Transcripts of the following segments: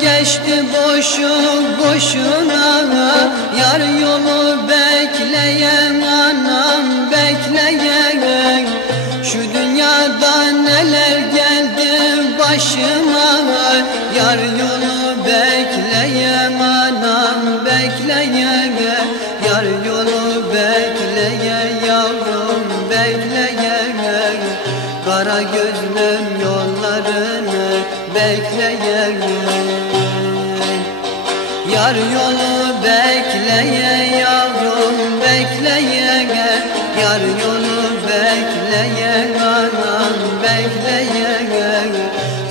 Geçti boşu boşuna, yar yolu bekleyen anam bekleyen. Şu dünyada neler geldi başıma, yar yolu bekleyen anam bekleyen. Yar yolu bekleyen yavrum bekleyen. Kara gözlüm yollarını bekleyen. Yar yolu bekleye yavrum bekleye, yar yolu bekleye anam bekleye.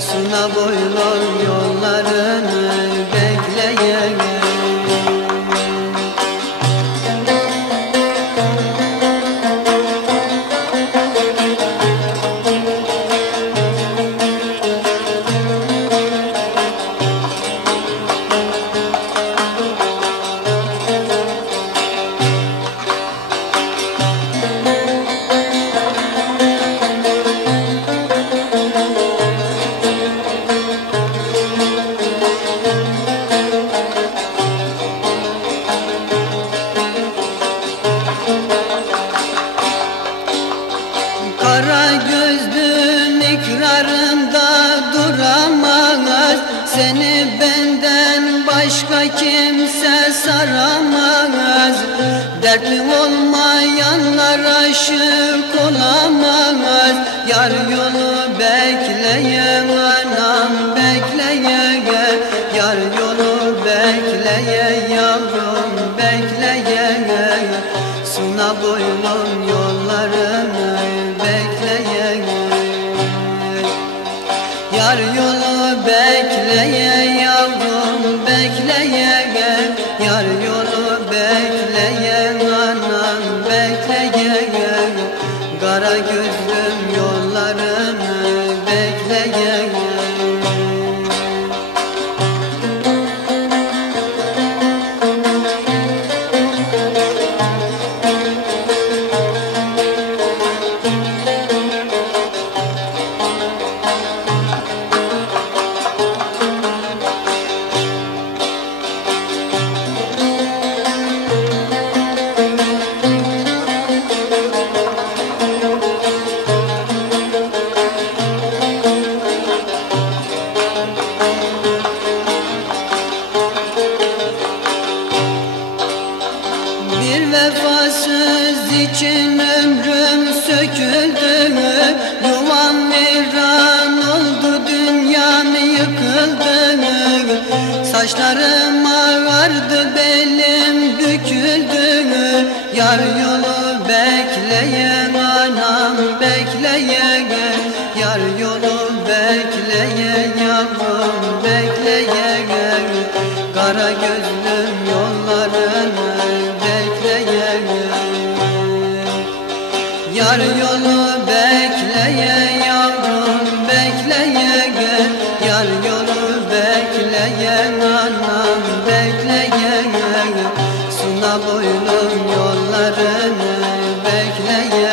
Suna boylum yollarını bekleye. Kara gözlün ikrarında duramaz, seni benden başka kimse saramaz. Dertli olmayanlar aşık olamaz. Yar yolu bekleyen anam bekleye, yar yolu bekleye yavrum bekleye. Suna boylum yollarını bekleye. Yar yolu bekleye yavrum bekleye. Yar yolu bekleye anam bekleye. Kara gözlüm yollarını bekleye. Bir vefasız için ömrüm söküldü, yuvam viran oldu, dünyam yıkıldı. Saçlarım ağardı, belim büküldü. Yar yolu bekleyen anam bekleye, yar yolu bekleye yavrum bekleye. Kara gözlüm yollarını bekleye. Yar yolu bekleye yavrum bekleye. Yar yolu bekleye anam bekleye. Suna boylum yollarını bekleye.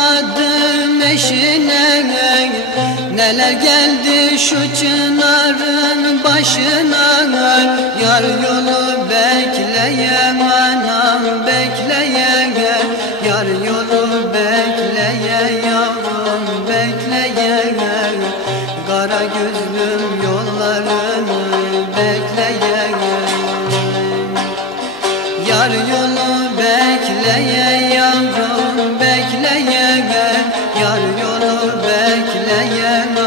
varamadım eşine. Neler geldi şu çınarın başına. Yar yolu bekleyen anam bekleyen, yar yolu bekleyen yavrum bekleyen, kara gözlüm yollarını bekleyen. Yar yolu bekleyen yavrum bekleyen, yar yolu bekleyen